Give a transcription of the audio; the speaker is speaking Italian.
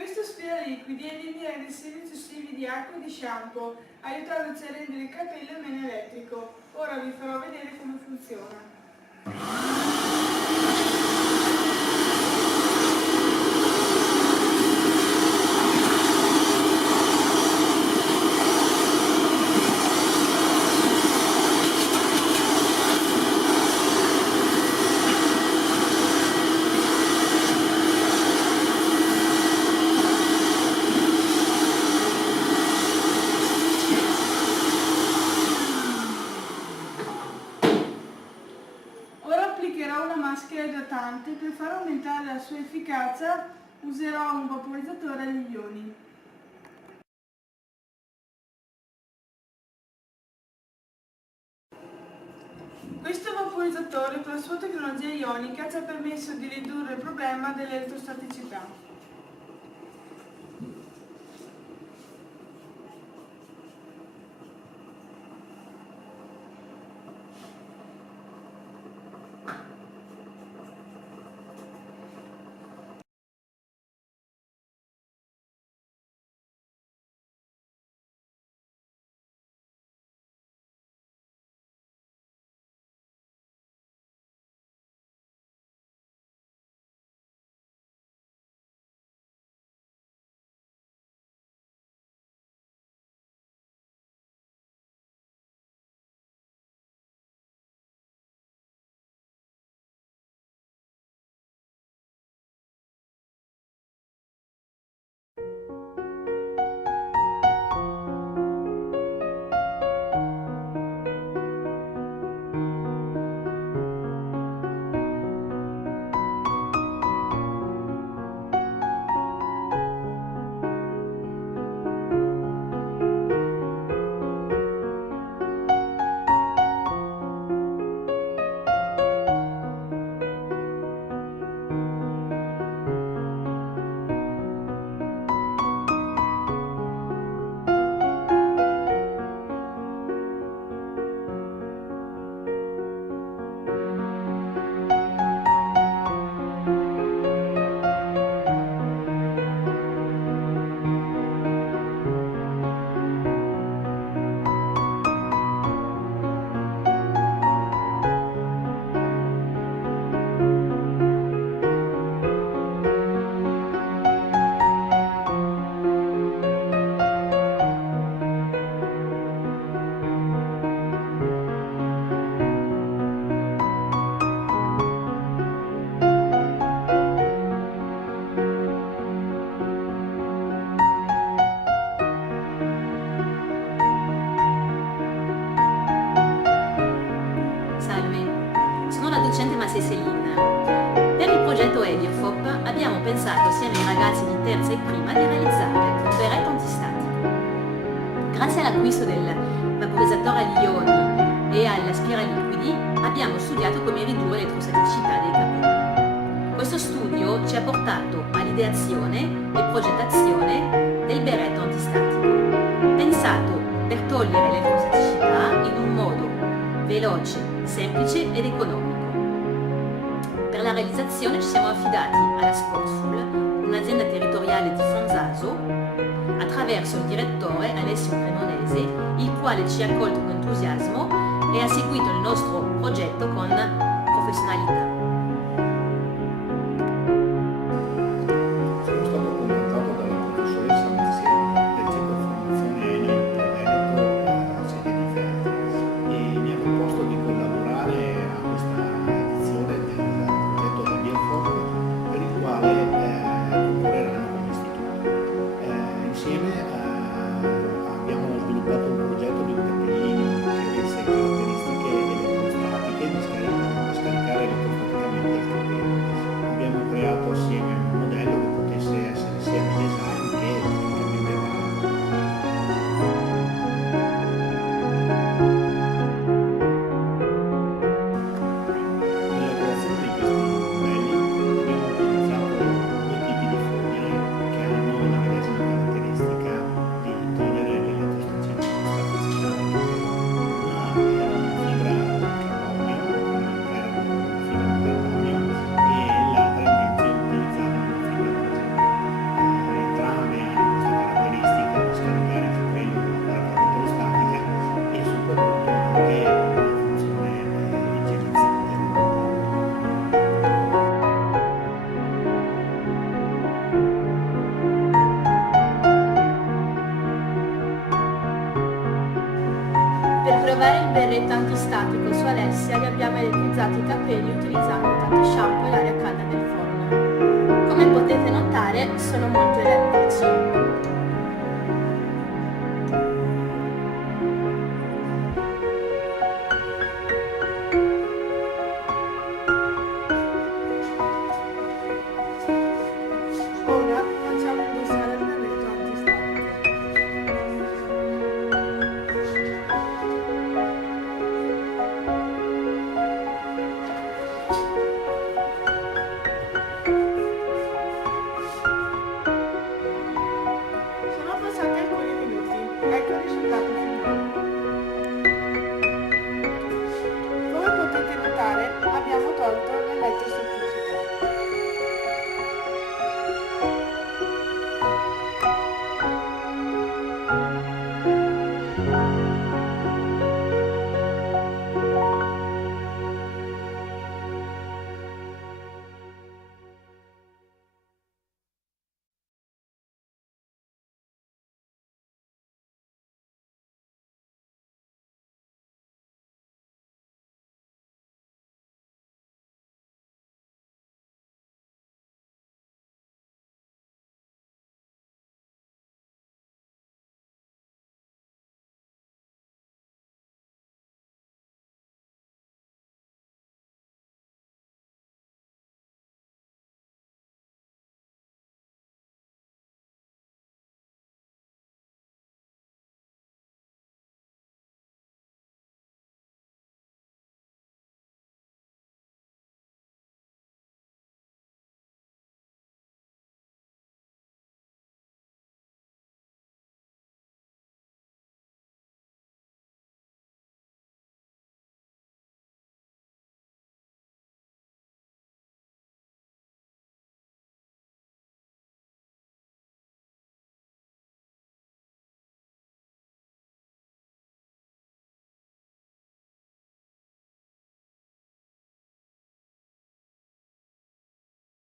Questo aspira liquidi e elimina i residui eccessivi di acqua e di shampoo, aiutandoci a rendere il capello meno elettrico. Ora vi farò vedere come funziona. Applicherò una maschera idratante. Per far aumentare la sua efficacia userò un vaporizzatore agli ioni. Questo vaporizzatore per la sua tecnologia ionica ci ha permesso di ridurre il problema dell'elettrostaticità. docente Massi Selin. Per il progetto Heliofop abbiamo pensato assieme ai ragazzi di terza e prima di realizzare un berretto antistatico. Grazie all'acquisto del vaporizzatore agli ioni e all'aspiraliquidi abbiamo studiato come ridurre l'elettrostaticità dei capelli. Questo studio ci ha portato all'ideazione e progettazione del berretto antistatico, pensato per togliere l'elettrostaticità in un modo veloce, semplice ed economico. Per la realizzazione ci siamo affidati alla Sportful, un'azienda territoriale di Fonzaso, attraverso il direttore Alessio Cremonese, il quale ci ha accolto con entusiasmo e ha seguito il nostro progetto con professionalità. Sono stato contattato dalla professoressa Massi del centro formazione Enio Veneto sede di Ferri e mi ha proposto di collaborare a questa edizione del progetto Heliofop, per il quale concorreranno come istituto. Insieme abbiamo sviluppato un progetto di un capellino che avesse caratteristiche elettrostatiche da scaricare elettrostaticamente momento antistatico su Alessia gli abbiamo elettrizzato i capelli utilizzando tanto shampoo e l'aria calda del forno. Come potete notare sono molto elettrici.